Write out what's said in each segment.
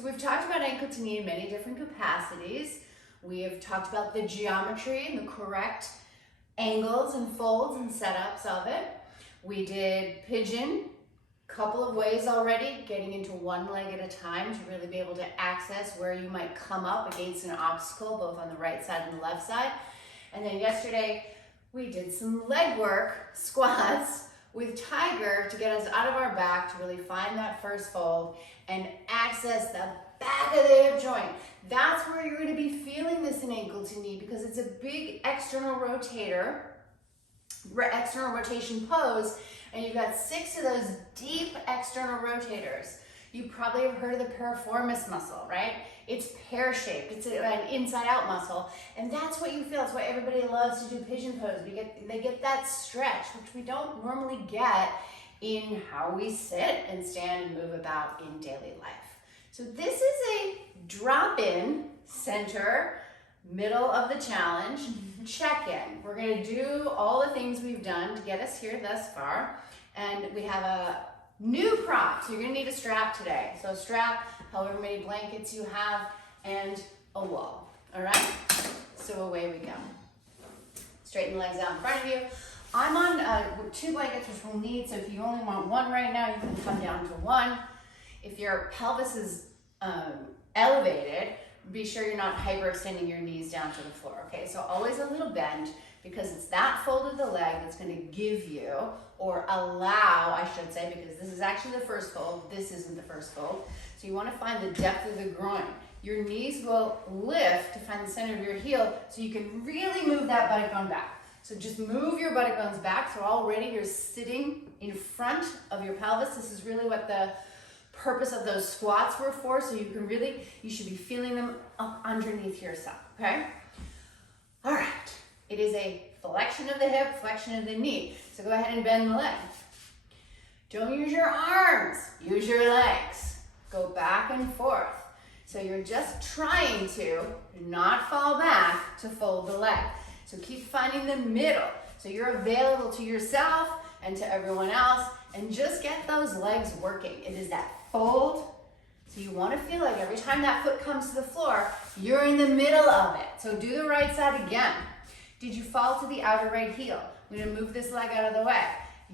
So we've talked about ankle to knee in many different capacities. We have talked about the geometry and the correct angles and folds and setups of it. We did pigeon, couple of ways already, getting into one leg at a time to really be able to access where you might come up against an obstacle, both on the right side and the left side. And then yesterday, we did some leg work, squats, with Tiger to get us out of our back to really find that first fold and access the back of the hip joint. That's where you're going to be feeling this in ankle to knee because it's a big external rotator, external rotation pose, and you've got 6 of those deep external rotators. You probably have heard of the piriformis muscle, right? It's pear-shaped, it's an inside-out muscle, and that's what you feel. It's why everybody loves to do pigeon pose. They get that stretch, which we don't normally get in how we sit and stand and move about in daily life. So this is a drop-in, center, middle of the challenge, check-in. We're gonna do all the things we've done to get us here thus far, and we have a new prop, so you're gonna need a strap today. So a strap, however many blankets you have, and a wall, all right? So away we go. Straighten the legs out in front of you. I'm on 2 blankets, which we'll need, so if you only want 1 right now, you can come down to 1. If your pelvis is elevated, be sure you're not hyperextending your knees down to the floor, okay? So always a little bend, because it's that fold of the leg that's going to give you, or allow, I should say, because this is actually the first fold, this isn't the first fold. So you want to find the depth of the groin. Your knees will lift to find the center of your heel, so you can really move that buttock bone back. So just move your buttock bones back, so already you're sitting in front of your pelvis. This is really what the purpose of those squats were for, so you should be feeling them up underneath yourself, okay? All right. It is a flexion of the hip, flexion of the knee. So go ahead and bend the leg. Don't use your arms, use your legs. Go back and forth. So you're just trying to not fall back to fold the leg. So keep finding the middle. So you're available to yourself and to everyone else, and just get those legs working. It is that fold. So you want to feel like every time that foot comes to the floor, you're in the middle of it. So do the right side again. Did you fall to the outer right heel? I'm going to move this leg out of the way.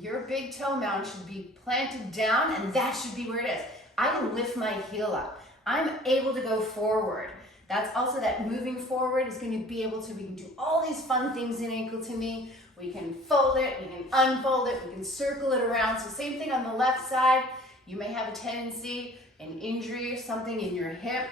Your big toe mound should be planted down, and that should be where it is. I can lift my heel up. I'm able to go forward. That's also that moving forward is going to be able to, we can do all these fun things in ankle to knee. We can fold it, we can unfold it, we can circle it around. So same thing on the left side. You may have a tendency, an injury or something in your hip,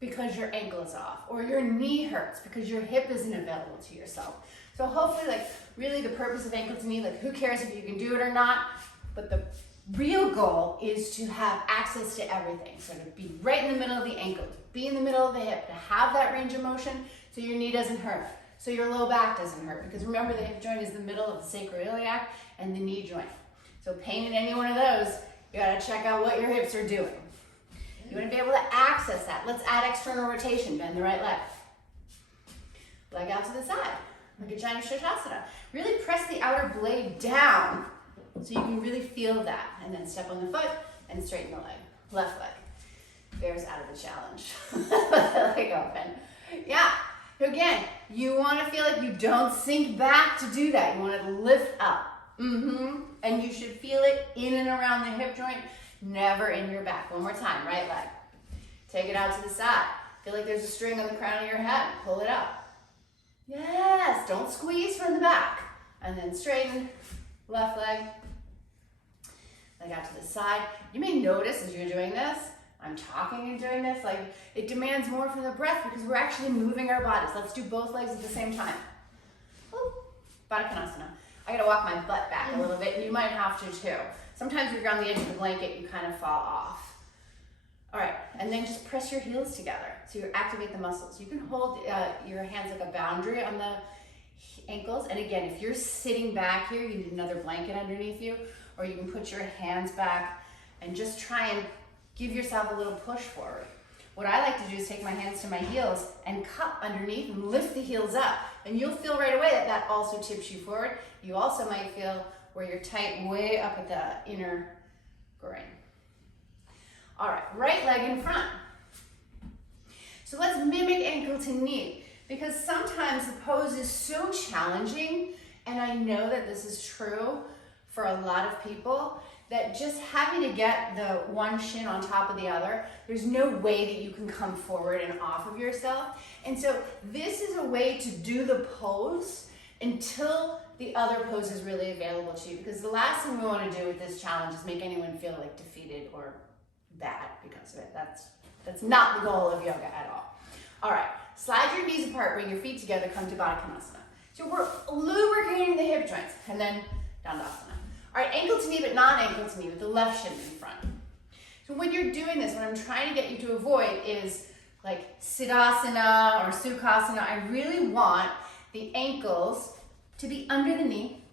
because your ankle is off, or your knee hurts because your hip isn't available to yourself. So hopefully, like, really the purpose of ankle to knee, like, who cares if you can do it or not, but the real goal is to have access to everything. So to be right in the middle of the ankle, to be in the middle of the hip, to have that range of motion so your knee doesn't hurt, so your low back doesn't hurt, because remember the hip joint is the middle of the sacroiliac and the knee joint. So pain in any one of those, you gotta check out what your hips are doing. You want to be able to access that. Let's add external rotation. Bend the right leg. Leg out to the side. Like a Janu Shirshasana. Really press the outer blade down so you can really feel that. And then step on the foot and straighten the leg. Left leg. Bear's out of the challenge. Leg open. Yeah. So again, you want to feel like you don't sink back to do that. You want to lift up. And you should feel it in and around the hip joint. Never in your back. One more time, right leg. Take it out to the side. Feel like there's a string on the crown of your head. Pull it up. Yes, don't squeeze from the back. And then straighten, left leg. Leg out to the side. You may notice as you're doing this, I'm talking and doing this, like it demands more from the breath because we're actually moving our bodies. Let's do both legs at the same time. Woo. Baddha Konasana. I gotta walk my butt back a little bit, and you might have to too. Sometimes if you're on the edge of the blanket, you kind of fall off. All right, and then just press your heels together so you activate the muscles. You can hold your hands like a boundary on the ankles. And again, if you're sitting back here, you need another blanket underneath you, or you can put your hands back and just try and give yourself a little push forward. What I like to do is take my hands to my heels and cup underneath and lift the heels up. And you'll feel right away that that also tips you forward. You also might feel where you're tight way up at the inner groin. All right, right leg in front. So let's mimic ankle to knee, because sometimes the pose is so challenging, and I know that this is true for a lot of people, that just having to get the one shin on top of the other, there's no way that you can come forward and off of yourself. And so this is a way to do the pose until the other pose is really available to you, because the last thing we want to do with this challenge is make anyone feel like defeated or bad because of it. That's not the goal of yoga at all. All right, slide your knees apart, bring your feet together, come to Baddha Konasana. So we're lubricating the hip joints, and then Dandasana. All right, ankle to knee, but not ankle to knee, with the left shin in front. So when you're doing this, what I'm trying to get you to avoid is like Siddhasana or Sukhasana. I really want the ankles to be under the knee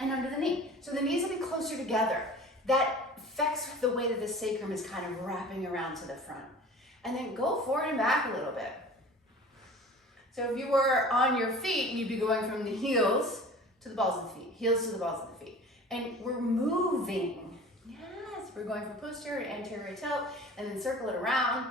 and under the knee. So the knees will be closer together. That affects the way that the sacrum is kind of wrapping around to the front. And then go forward and back a little bit. So if you were on your feet, you'd be going from the heels to the balls of the feet, heels to the balls of the feet. And we're moving. Yes, we're going from posterior to anterior tilt, and then circle it around.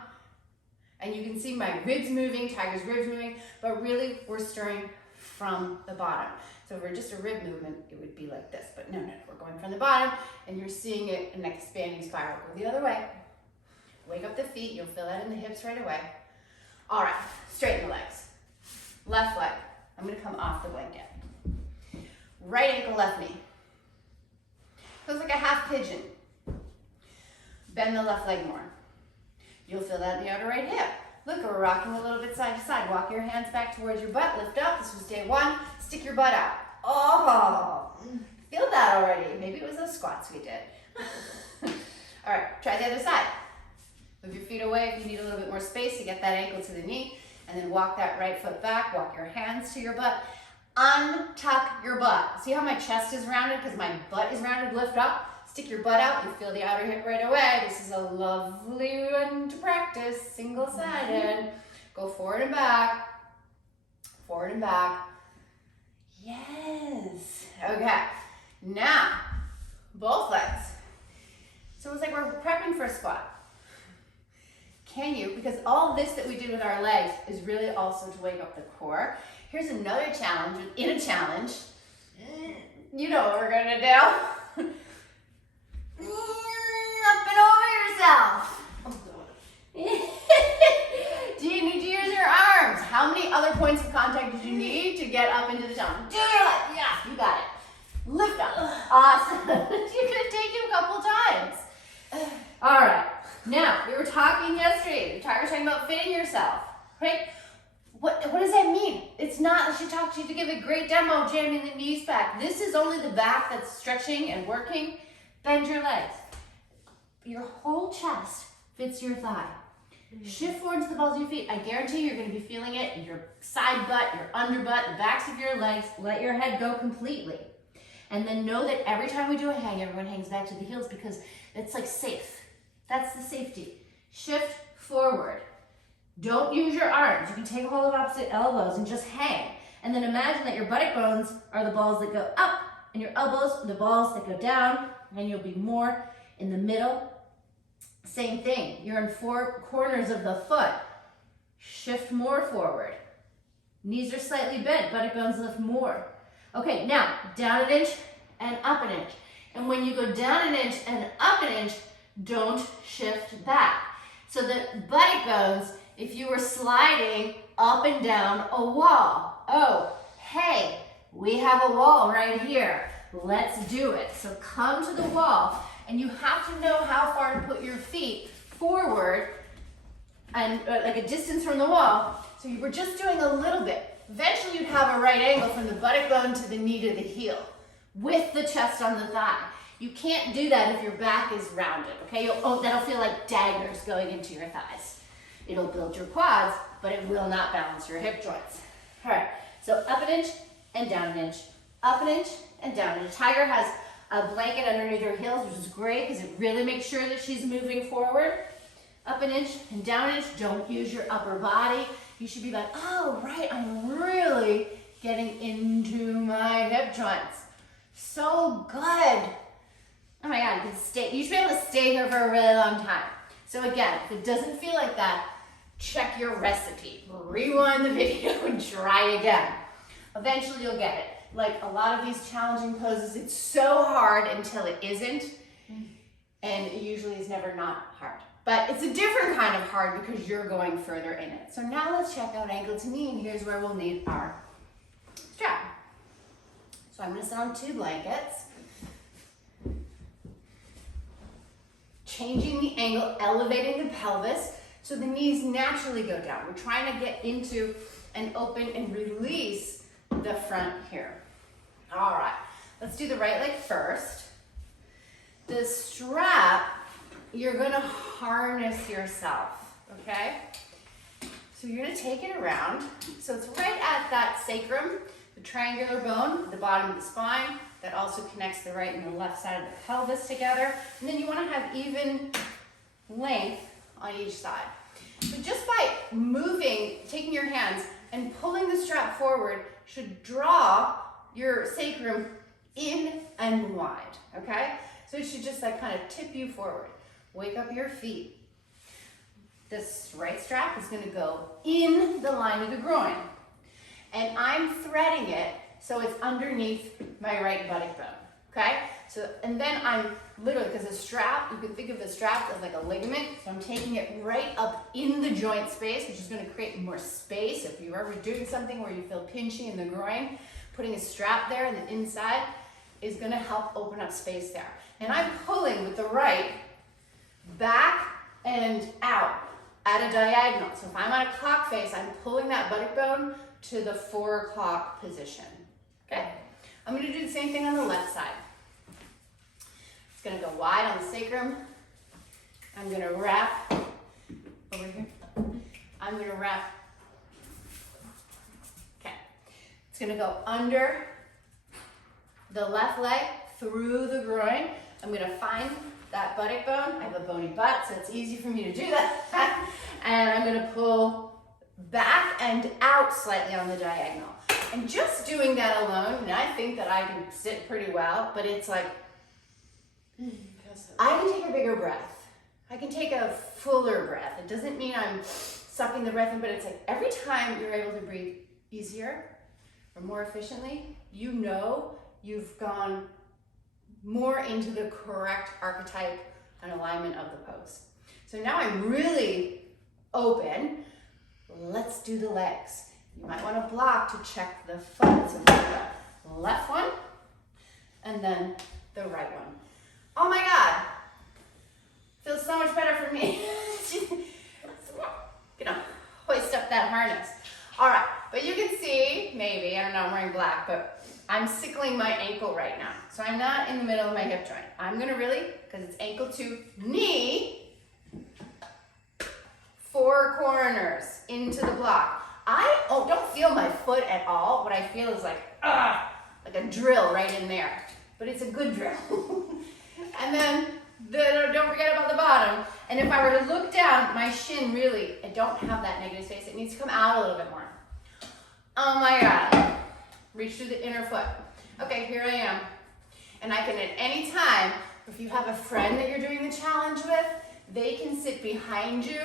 And you can see my ribs moving, tiger's ribs moving, but really we're stirring from the bottom. So if we're just a rib movement, it would be like this, but no, we're going from the bottom, and you're seeing it an expanding spiral. Go the other way. Wake up the feet, you'll feel that in the hips right away. All right, straighten the legs. Left leg, I'm gonna come off the blanket. Right ankle, left knee. Feels like a half pigeon. Bend the left leg more. You'll feel that in the outer right hip. Look, we're rocking a little bit side to side. Walk your hands back towards your butt, lift up. This was day one. Stick your butt out. Oh, feel that already. Maybe it was those squats we did. All right, try the other side. Move your feet away if you need a little bit more space to get that ankle to the knee, and then walk that right foot back. Walk your hands to your butt. Untuck your butt. See how my chest is rounded because my butt is rounded? Lift up. Stick your butt out. You feel the outer hip right away. This is a lovely one to practice. Single-sided. Go forward and back. Forward and back. Yes. Okay. Now, both legs. So it's like we're prepping for a squat. Can you, because all this that we did with our legs is really also to wake up the core. Here's another challenge within a challenge. You know what we're gonna do. Up and over yourself. Do you need to use your arms? How many other points of contact did you need to get up into the challenge? Do your leg. Yeah, you got it. Lift up. Awesome. You're gonna take you a couple times. All right. Now, we were talking yesterday. Tiger was talking about fitting yourself, right? What does that mean? It's not, she talked to you to give a great demo, jamming the knees back. This is only the back that's stretching and working. Bend your legs. Your whole chest fits your thigh. Shift forward to the balls of your feet. I guarantee you're going to be feeling it in your side butt, your under butt, the backs of your legs. Let your head go completely. And then know that every time we do a hang, everyone hangs back to the heels because it's like safe. That's the safety. Shift forward. Don't use your arms. You can take a hold of opposite elbows and just hang. And then imagine that your buttock bones are the balls that go up and your elbows are the balls that go down, and you'll be more in the middle. Same thing. You're in four corners of the foot. Shift more forward. Knees are slightly bent. Buttock bones lift more. Okay, now down an inch and up an inch. And when you go down an inch and up an inch, don't shift back. So the buttock bones, if you were sliding up and down a wall, oh, hey, we have a wall right here. Let's do it. So come to the wall, and you have to know how far to put your feet forward and like a distance from the wall. So you were just doing a little bit. Eventually you'd have a right angle from the buttock bone to the knee to the heel with the chest on the thigh. You can't do that if your back is rounded, okay? That'll feel like daggers going into your thighs. It'll build your quads, but it will not balance your hip joints. All right, so up an inch and down an inch, up an inch and down an inch. Tiger has a blanket underneath her heels, which is great because it really makes sure that she's moving forward. Up an inch and down an inch. Don't use your upper body. You should be like, oh, right, I'm really getting into my hip joints. So good. Oh my God, you should be able to stay here for a really long time. So again, if it doesn't feel like that, check your recipe. Rewind the video and try again. Eventually you'll get it. Like a lot of these challenging poses, it's so hard until it isn't, and it usually is never not hard. But it's a different kind of hard because you're going further in it. So now let's check out ankle to knee, and here's where we'll need our strap. So I'm gonna sit on 2 blankets. Changing the angle, elevating the pelvis so the knees naturally go down. We're trying to get into and open and release the front here. All right, let's do the right leg first. The strap, you're gonna harness yourself, okay? So you're gonna take it around. So it's right at that sacrum, the triangular bone, the bottom of the spine, that also connects the right and the left side of the pelvis together. And then you wanna have even length on each side. So just by moving, taking your hands and pulling the strap forward should draw your sacrum in and wide, okay? So it should just like kind of tip you forward. Wake up your feet. This right strap is gonna go in the line of the groin. And I'm threading it so it's underneath my right buttock bone, okay? So, and then I'm literally, because the strap, you can think of the strap as like a ligament, so I'm taking it right up in the joint space, which is gonna create more space. If you're ever doing something where you feel pinchy in the groin, putting a strap there on the inside is gonna help open up space there. And I'm pulling with the right back and out at a diagonal. So if I'm on a clock face, I'm pulling that buttock bone to the 4 o'clock position, okay? I'm gonna do the same thing on the left side. It's gonna go wide on the sacrum. I'm gonna wrap over here. I'm gonna wrap, okay. It's gonna go under the left leg through the groin. I'm gonna find that buttock bone. I have a bony butt, so it's easy for me to do that. And I'm gonna pull back and out slightly on the diagonal. And just doing that alone, and I think that I can sit pretty well, but it's like, I can take a bigger breath. I can take a fuller breath. It doesn't mean I'm sucking the breath in, but it's like every time you're able to breathe easier or more efficiently, you know you've gone more into the correct archetype and alignment of the pose. So now I'm really open. Let's do the legs. You might want to block to check the foot. So the left one and then the right one. Oh my God, feels so much better for me. Gonna hoist up that harness. All right, but you can see, maybe, I don't know, I'm wearing black, but I'm sickling my ankle right now. So I'm not in the middle of my hip joint. I'm gonna really, because it's ankle to knee, 4 corners into the block. I don't feel my foot at all. What I feel is like a drill right in there. But it's a good drill. And then don't forget about the bottom. And if I were to look down, my shin really, I don't have that negative space. It needs to come out a little bit more. Oh my God. Reach through the inner foot. Okay, here I am. And I can at any time, if you have a friend that you're doing the challenge with, they can sit behind you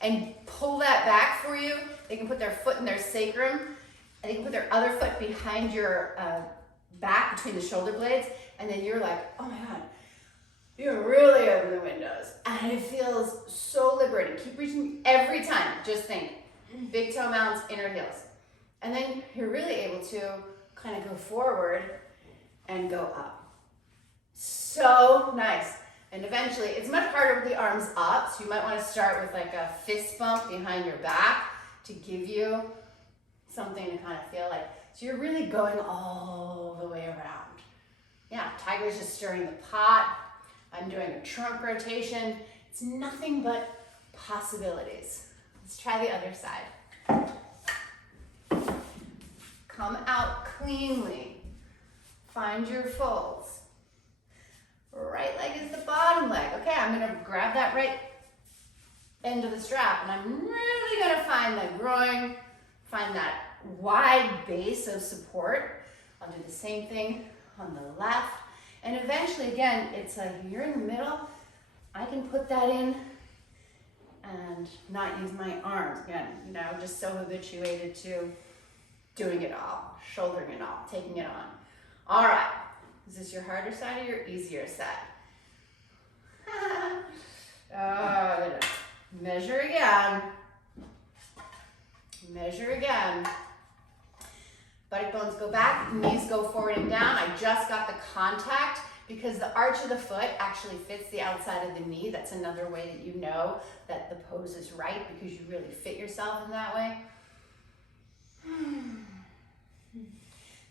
and pull that back for you. They can put their foot in their sacrum, and they can put their other foot behind your back between the shoulder blades, and then you're like, oh my God, you're really open the windows. And it feels so liberating. Keep reaching every time. Just think, big toe mounts, inner heels. And then you're really able to kind of go forward and go up. So nice. And eventually, it's much harder with the arms up, so you might want to start with like a fist bump behind your back to give you something to kind of feel like. So you're really going all the way around. Yeah, Tiger's just stirring the pot. I'm doing a trunk rotation. It's nothing but possibilities. Let's try the other side. Come out cleanly. Find your folds. Right leg is the bottom leg. Okay, I'm gonna grab that right end of the strap and I'm really gonna find the groin, find that wide base of support. I'll do the same thing on the left. And eventually, again, it's like you're in the middle. I can put that in and not use my arms again, you know, just so habituated to doing it all, shouldering it all, taking it on. All right, is this your harder side or your easier side? Measure again. Measure again. Buttock bones go back, knees go forward and down. I just got the contact because the arch of the foot actually fits the outside of the knee. That's another way that you know that the pose is right, because you really fit yourself in that way.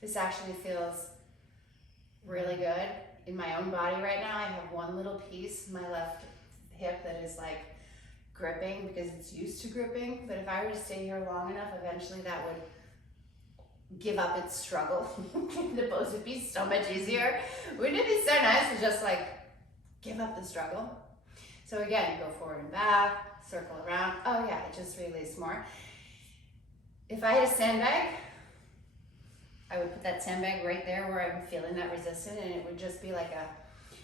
This actually feels really good in my own body right now. I have one little piece, my left hip, that is like gripping because it's used to gripping. But if I were to stay here long enough, eventually that would give up its struggle. The pose would be so much easier. Wouldn't it be so nice to just like give up the struggle? So again, go forward and back, circle around. Oh yeah, it just released more. If I had a sandbag, I would put that sandbag right there where I'm feeling that resistance, and it would just be like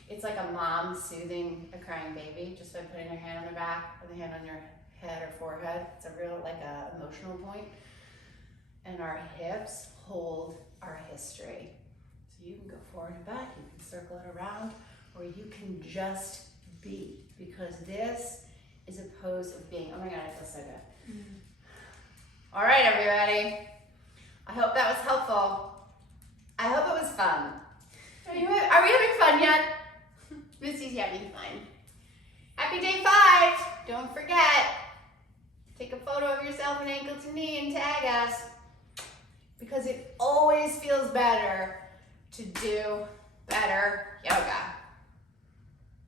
it's like a mom soothing a crying baby, just by putting her hand on their back or the hand on your head or forehead. It's a real like a emotional point. And our hips hold our history. So you can go forward and back, you can circle it around, or you can just be, because this is a pose of being. Oh my God, I feel so good. All right, everybody. I hope that was helpful. I hope it was fun. Are we having fun yet? Missy's having fun. Happy day 5. Don't forget, take a photo of yourself in ankle to knee and tag us, because it always feels better to do better yoga.